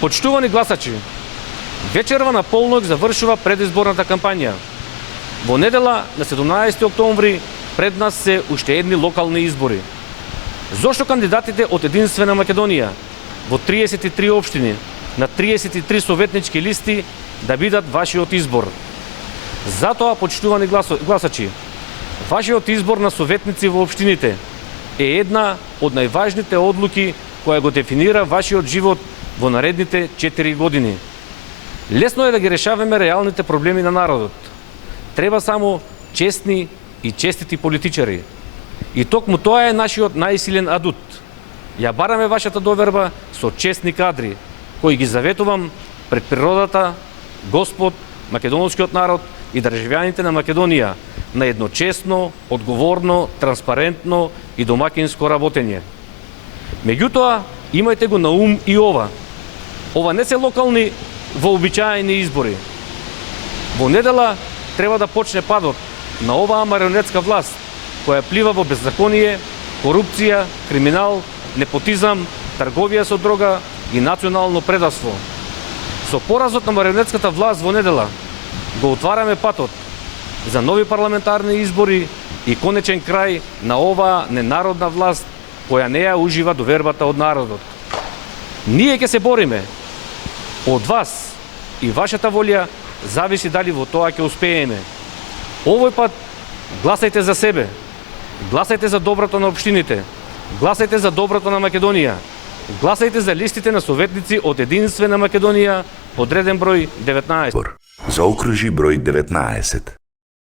Почитувани гласачи, вечерва на полнок завршува предизборната кампања. Во недела на 17 октомври пред нас се уште едни локални избори. Зошто кандидатите од Единствена Македонија во 33 општини на 33 советнички листи да бидат вашиот избор? Затоа, почитувани гласачи, вашиот избор на советници во општините е една од најважните одлуки која го дефинира вашиот живот во наредните 4 години. Лесно е да ги решаваме реалните проблеми на народот. Треба само честни и честити политичари. И токму тоа е нашиот најсилен адут. Ја бараме вашата доверба со честни кадри, кои ги заветувам пред природата, Господ, македонскиот народ и државјаните на Македонија на едно честно, одговорно, транспарентно и домакинско работење. Меѓутоа, имајте го на ум и ова. Ова не се локални вообичаени избори. Во недела треба да почне падот на оваа марионетска власт, која плива во беззаконие, корупција, криминал, непотизам, трговија со дрога и национално предавство. Со поразот на марионетската власт во недела го отвараме патот за нови парламентарни избори и конечен крај на оваа ненародна власт која не ја ужива довербата од народот. Ние ќе се бориме. Од вас и вашата волја зависи дали во тоа ќе успееме. Овој пат гласајте за себе. Гласајте за доброто на општините. Гласајте за доброто на Македонија. Гласајте за листите на советници од Единствена Македонија, подреден број 19. Заокружи број 19.